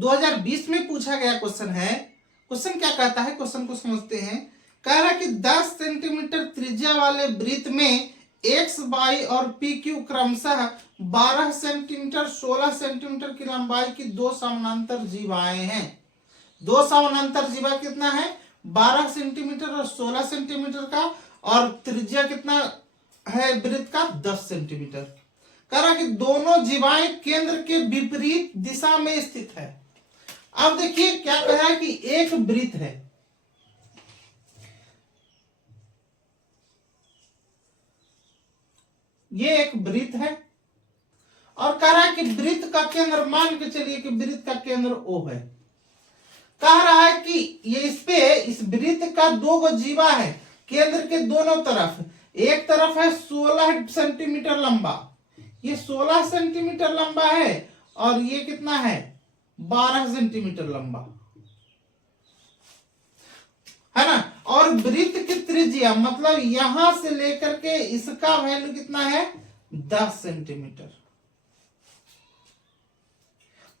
2020 में पूछा गया क्वेश्चन है। क्वेश्चन क्या कहता है, क्वेश्चन को समझते हैं। कह रहा कि 10 सेंटीमीटर त्रिज्या वाले वृत्त में एक्स वाई और पी क्यू क्रमशः 12 सेंटीमीटर 16 सेंटीमीटर की लंबाई की दो समानांतर जीवाएं हैं। दो समानांतर जीवा कितना है, 12 सेंटीमीटर और 16 सेंटीमीटर का, और त्रिज्या कितना है वृत्त का, 10 सेंटीमीटर। कह रहा कि दोनों जीवाएं केंद्र के विपरीत दिशा में स्थित है। अब देखिए क्या कह रहा है कि एक वृत्त है, ये एक वृत्त है, और कह रहा है कि वृत्त का केंद्र, मान के चलिए कि वृत्त का केंद्र O है। कह रहा है कि ये इस वृत्त का दो गो जीवा है केंद्र के दोनों तरफ। एक तरफ है 16 सेंटीमीटर लंबा, ये 16 सेंटीमीटर लंबा है, और ये कितना है, 12 सेंटीमीटर लंबा है ना। और वृत्त की त्रिज्या मतलब यहां से लेकर के इसका वैल्यू कितना है, 10 सेंटीमीटर।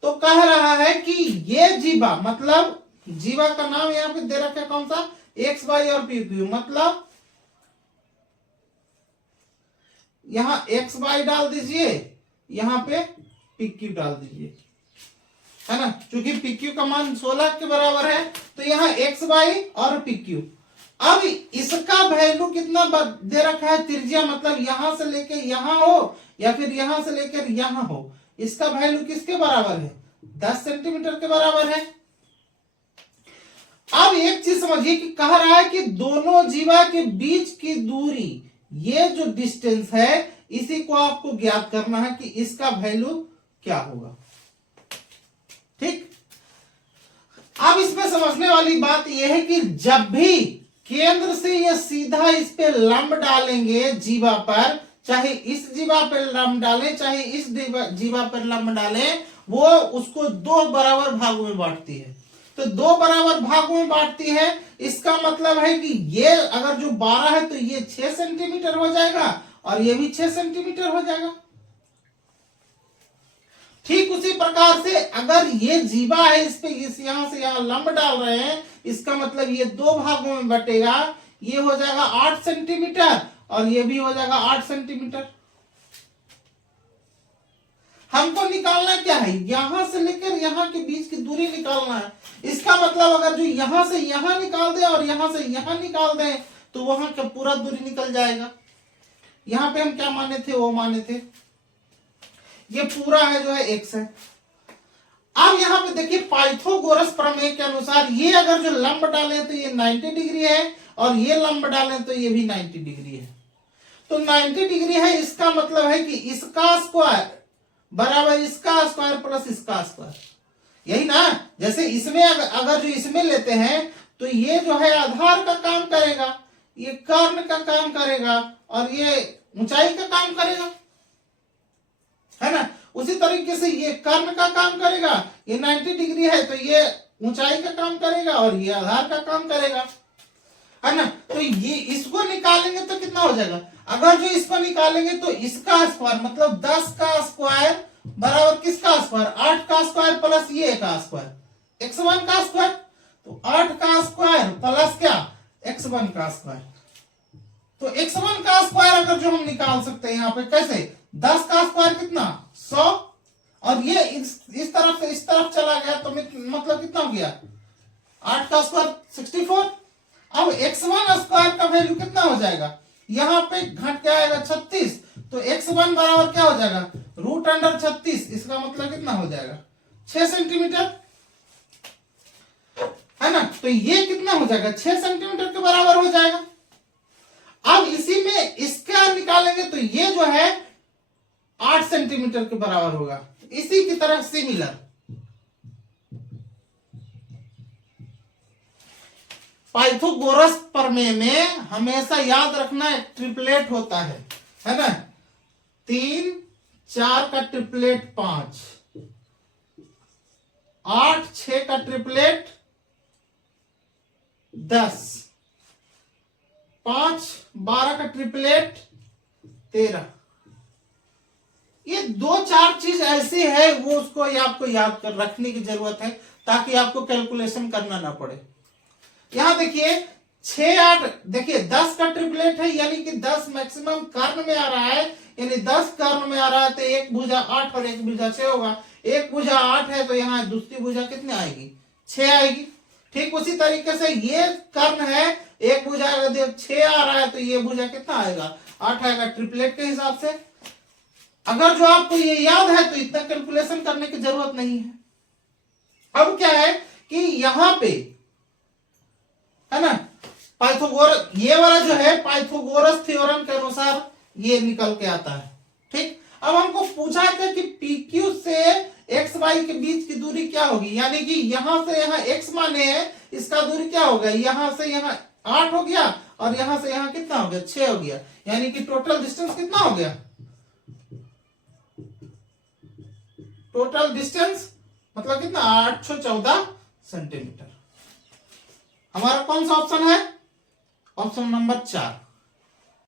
तो कह रहा है कि ये जीवा, मतलब जीवा का नाम यहां पे दे रखा है कौन सा, एक्स वाई और पी क्यू, मतलब यहां एक्स वाई डाल दीजिए, यहां पे पी क्यू डाल दीजिए, है ना। क्योंकि पी क्यू का मान 16 के बराबर है, तो यहां एक्स वाई और पी क्यू। अब इसका वैल्यू कितना दे रखा है, त्रिज्या मतलब यहां से लेके यहां हो या फिर यहां से लेकर यहां हो, इसका वैल्यू किसके बराबर है, 10 सेंटीमीटर के बराबर है। अब एक चीज समझिए कि कह रहा है कि दोनों जीवा के बीच की दूरी, ये जो डिस्टेंस है, इसी को आपको ज्ञात करना है कि इसका वैल्यू क्या होगा। ठीक, अब इसमें समझने वाली बात यह है कि जब भी केंद्र से ये सीधा इस पे लंब डालेंगे जीवा पर, चाहे इस जीवा पर लंब डालें चाहे इस जीवा पर लंब डालें, वो उसको दो बराबर भागों में बांटती है। तो दो बराबर भागों में बांटती है, इसका मतलब है कि ये अगर जो 12 है तो ये 6 सेंटीमीटर हो जाएगा और ये भी 6 सेंटीमीटर हो जाएगा। ठीक उसी प्रकार से अगर ये जीवा है, इस पे यहां से यहां लंब डाल रहे हैं, इसका मतलब ये दो भागों में बटेगा, ये हो जाएगा 8 सेंटीमीटर और ये भी हो जाएगा 8 सेंटीमीटर। हमको निकालना क्या है, यहां से लेकर यहां के बीच की दूरी निकालना है। इसका मतलब अगर जो यहां से यहां निकाल दे और यहां से यहां निकाल दे तो वहां का पूरा दूरी निकल जाएगा। यहां पे हम क्या माने थे, वो माने थे ये पूरा है जो है x है। अब यहां पे देखिए पाइथागोरस प्रमेय के अनुसार ये अगर जो लंब डाले तो ये 90 डिग्री है और ये लंब डाले तो ये भी 90 डिग्री है। तो 90 डिग्री है, इसका मतलब है कि इसका स्क्वायर बराबर इसका स्क्वायर प्लस इसका स्क्वायर, यही ना। जैसे इसमें अगर जो इसमें लेते हैं तो ये जो है आधार का काम करेगा, ये कर्ण का काम करेगा और ये ऊंचाई का काम करेगा, है ना। उसी तरीके से ये कर्ण का काम करेगा, ये 90 डिग्री है तो ये ऊंचाई का काम करेगा और ये आधार का काम करेगा, है ना। तो ये इसको निकालेंगे तो कितना हो जाएगा, अगर जो इसको निकालेंगे तो इसका स्क्वायर मतलब 10 का स्क्वायर बराबर किसका स्क्वायर, 8 का स्क्वायर प्लस ये का स्क्वायर, x1 का स्क्वायर। तो 8 का स्क्वायर प्लस क्या, x1 का स्क्वायर। तो x1 का स्क्वायर अगर जो हम निकाल सकते हैं यहाँ पे कैसे, 10 का स्क्वायर कितना 100 और ये इस तरफ से इस तरफ चला गया तो मतलब कितना हो गया, 8 का स्क्वायर 64। अब x1 स्क्वायर का वैल्यू कितना हो जाएगा, यहाँ पे घट क्या आएगा 36, तो x1 बराबर क्या हो जाएगा √36, इसका मतलब कितना हो जाएगा 6 सेंटीमीटर, है ना। तो ये कितना हो जाएगा 6 सेंटीमीटर के बराबर हो जाएगा। अब इसी में इसका निकालेंगे तो ये जो है 8 सेंटीमीटर के बराबर होगा। इसी की तरह सिमिलर पाइथागोरस प्रमेय में हमेशा याद रखना है ट्रिपलेट होता है ना। 3 4 का ट्रिपलेट 5, 8 6 का ट्रिपलेट 10, 5 12 का ट्रिपलेट 13। ये 2 4 चीज ऐसी है वो उसको इसको ही आपको याद कर रखने की जरूरत है ताकि आपको कैलकुलेशन करना ना पड़े। यहां देखिए 6 8, देखिए 10 का ट्रिपलेट है यानी कि 10 मैक्सिमम कर्ण में आ रहा है, यानी 10 कर्ण में आ रहा है तो एक भुजा 8 और एक भुजा 6 होगा। एक भुजा 8 है तो यहाँ दूसरी भुजा कितनी आएगी, 6 आएगी। ठीक उसी तरीके से ये कर्ण है, एक भुजा अगर 6 आ रहा है तो ये भुजा कितना आएगा, 8 आएगा, ट्रिपलेट के हिसाब से। अगर जो आपको ये याद है तो इतना कैलकुलेशन करने की जरूरत नहीं है। अब क्या है कि यहां पे है ना पाइथागोरस, ये वाला जो है पाइथागोरस थ्योरम के अनुसार ये निकल के आता है। ठीक, अब हमको पूछा था कि PQ से एक्स वाई के बीच की दूरी क्या होगी, यानी कि यहां से यहां x माने है, इसका दूरी क्या होगा, यहां से यहां 8 हो गया और यहां से यहां कितना हो गया, 6 हो गया, यानी कि टोटल डिस्टेंस कितना हो गया, टोटल डिस्टेंस मतलब कितना 814 सेंटीमीटर। हमारा कौन सा ऑप्शन है, ऑप्शन नंबर 4।